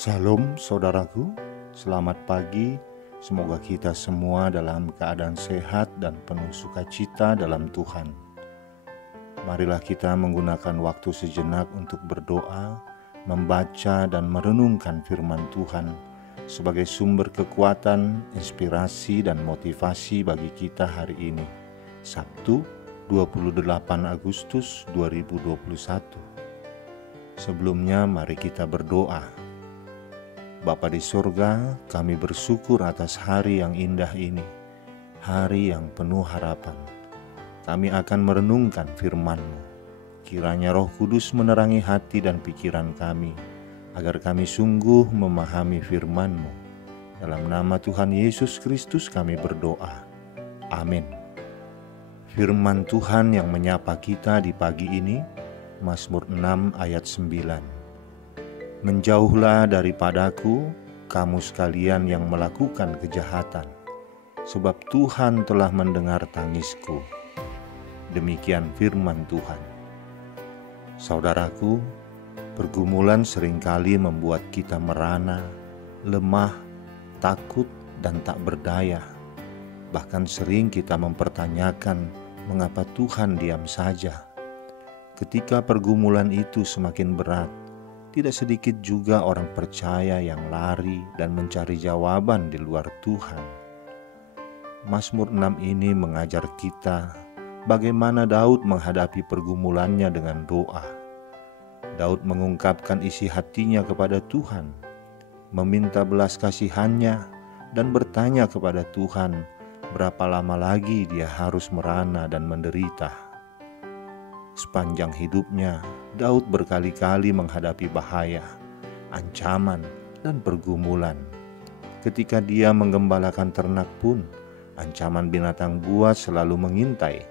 Salam saudaraku, selamat pagi. Semoga kita semua dalam keadaan sehat dan penuh sukacita dalam Tuhan. Marilah kita menggunakan waktu sejenak untuk berdoa, membaca dan merenungkan firman Tuhan sebagai sumber kekuatan, inspirasi dan motivasi bagi kita hari ini, Sabtu 28 Agustus 2021. Sebelumnya mari kita berdoa. Bapa di surga, kami bersyukur atas hari yang indah ini, hari yang penuh harapan. Kami akan merenungkan firman-Mu. Kiranya Roh Kudus menerangi hati dan pikiran kami, agar kami sungguh memahami firman-Mu. Dalam nama Tuhan Yesus Kristus kami berdoa. Amin. Firman Tuhan yang menyapa kita di pagi ini, Mazmur 6 ayat 9. Menjauhlah daripadaku, kamu sekalian yang melakukan kejahatan, sebab Tuhan telah mendengar tangisku. Demikian firman Tuhan. Saudaraku, pergumulan seringkali membuat kita merana, lemah, takut, dan tak berdaya. Bahkan sering kita mempertanyakan mengapa Tuhan diam saja. Ketika pergumulan itu semakin berat, tidak sedikit juga orang percaya yang lari dan mencari jawaban di luar Tuhan. Mazmur 6 ini mengajar kita bagaimana Daud menghadapi pergumulannya dengan doa. Daud mengungkapkan isi hatinya kepada Tuhan, meminta belas kasihannya, dan bertanya kepada Tuhan berapa lama lagi dia harus merana dan menderita. Sepanjang hidupnya, Daud berkali-kali menghadapi bahaya, ancaman, dan pergumulan. Ketika dia menggembalakan ternak pun, ancaman binatang buas selalu mengintai.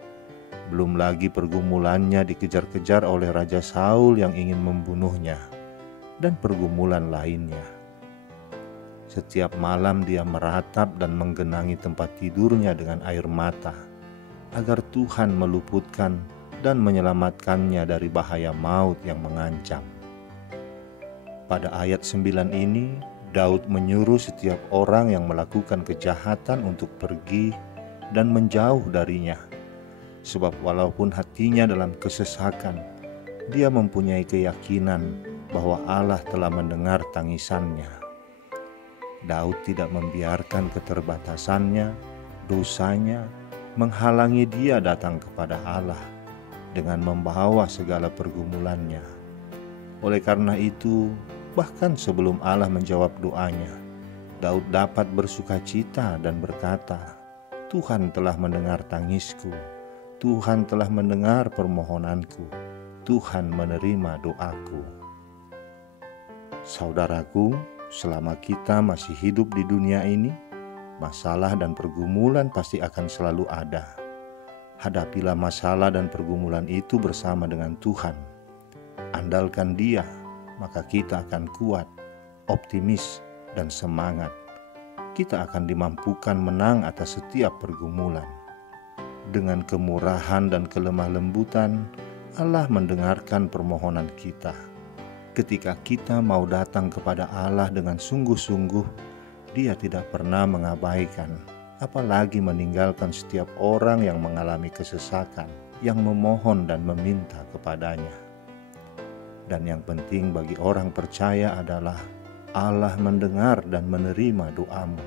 Belum lagi pergumulannya dikejar-kejar oleh Raja Saul yang ingin membunuhnya, dan pergumulan lainnya. Setiap malam dia meratap dan menggenangi tempat tidurnya dengan air mata, agar Tuhan meluputkan dan menyelamatkannya dari bahaya maut yang mengancam. Pada ayat 9 ini, Daud menyuruh setiap orang yang melakukan kejahatan untuk pergi dan menjauh darinya. Sebab walaupun hatinya dalam kesesakan, dia mempunyai keyakinan bahwa Allah telah mendengar tangisannya. Daud tidak membiarkan keterbatasannya, dosanya, menghalangi dia datang kepada Allah dengan membawa segala pergumulannya. Oleh karena itu, bahkan sebelum Allah menjawab doanya, Daud dapat bersukacita dan berkata, Tuhan telah mendengar tangisku, Tuhan telah mendengar permohonanku, Tuhan menerima doaku. Saudaraku, selama kita masih hidup di dunia ini, masalah dan pergumulan pasti akan selalu ada. Hadapilah masalah dan pergumulan itu bersama dengan Tuhan. Andalkan Dia, maka kita akan kuat, optimis, dan semangat. Kita akan dimampukan menang atas setiap pergumulan. Dengan kemurahan dan kelemah lembutan, Allah mendengarkan permohonan kita. Ketika kita mau datang kepada Allah dengan sungguh-sungguh, Dia tidak pernah mengabaikan, apalagi meninggalkan setiap orang yang mengalami kesesakan, yang memohon dan meminta kepadanya. Dan yang penting bagi orang percaya adalah Allah mendengar dan menerima doamu.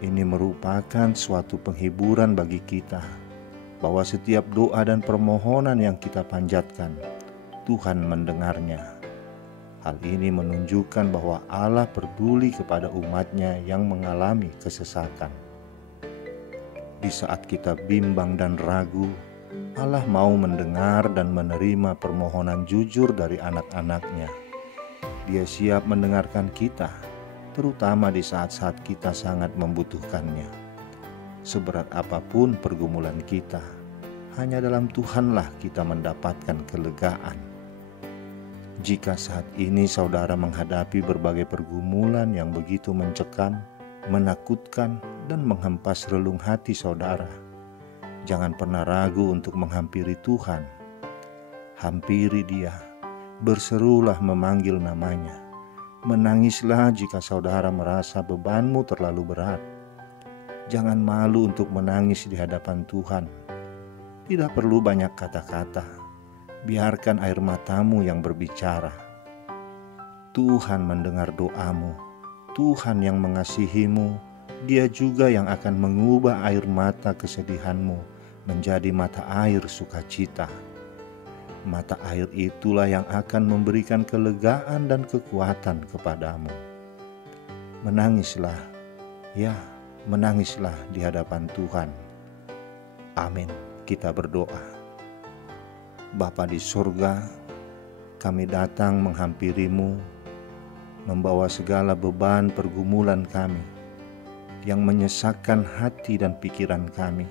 Ini merupakan suatu penghiburan bagi kita, bahwa setiap doa dan permohonan yang kita panjatkan, Tuhan mendengarnya. Hal ini menunjukkan bahwa Allah peduli kepada umatnya yang mengalami kesesakan. Di saat kita bimbang dan ragu, Allah mau mendengar dan menerima permohonan jujur dari anak-anaknya. Dia siap mendengarkan kita, terutama di saat-saat kita sangat membutuhkannya. Seberat apapun pergumulan kita, hanya dalam Tuhanlah kita mendapatkan kelegaan. Jika saat ini saudara menghadapi berbagai pergumulan yang begitu mencekam, menakutkan, dan menghempas relung hati saudara, jangan pernah ragu untuk menghampiri Tuhan. Hampiri Dia, berserulah memanggil namanya, Menangislah jika saudara merasa bebanmu terlalu berat. Jangan malu untuk menangis di hadapan Tuhan. Tidak perlu banyak kata-kata. Biarkan air matamu yang berbicara. Tuhan mendengar doamu. Tuhan yang mengasihimu, Dia juga yang akan mengubah air mata kesedihanmu menjadi mata air sukacita. Mata air itulah yang akan memberikan kelegaan dan kekuatan kepadamu. Menangislah, ya, menangislah di hadapan Tuhan. Amin. Kita berdoa. Bapa di surga, kami datang menghampirimu, membawa segala beban pergumulan kami yang menyesakkan hati dan pikiran kami.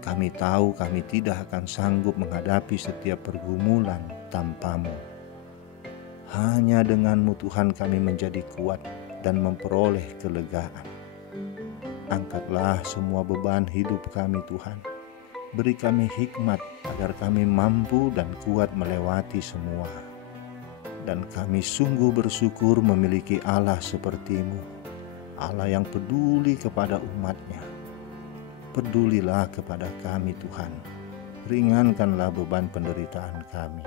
Kami tahu kami tidak akan sanggup menghadapi setiap pergumulan tanpa-Mu. Hanya dengan-Mu Tuhan kami menjadi kuat dan memperoleh kelegaan. Angkatlah semua beban hidup kami Tuhan. Beri kami hikmat agar kami mampu dan kuat melewati semua. Dan kami sungguh bersyukur memiliki Allah seperti-Mu, Allah yang peduli kepada umat-Nya. Pedulilah kepada kami Tuhan, ringankanlah beban penderitaan kami.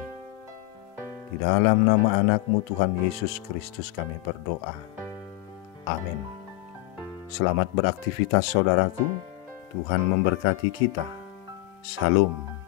Di dalam nama anak-Mu Tuhan Yesus Kristus kami berdoa. Amin. Selamat beraktivitas saudaraku, Tuhan memberkati kita. Shalom.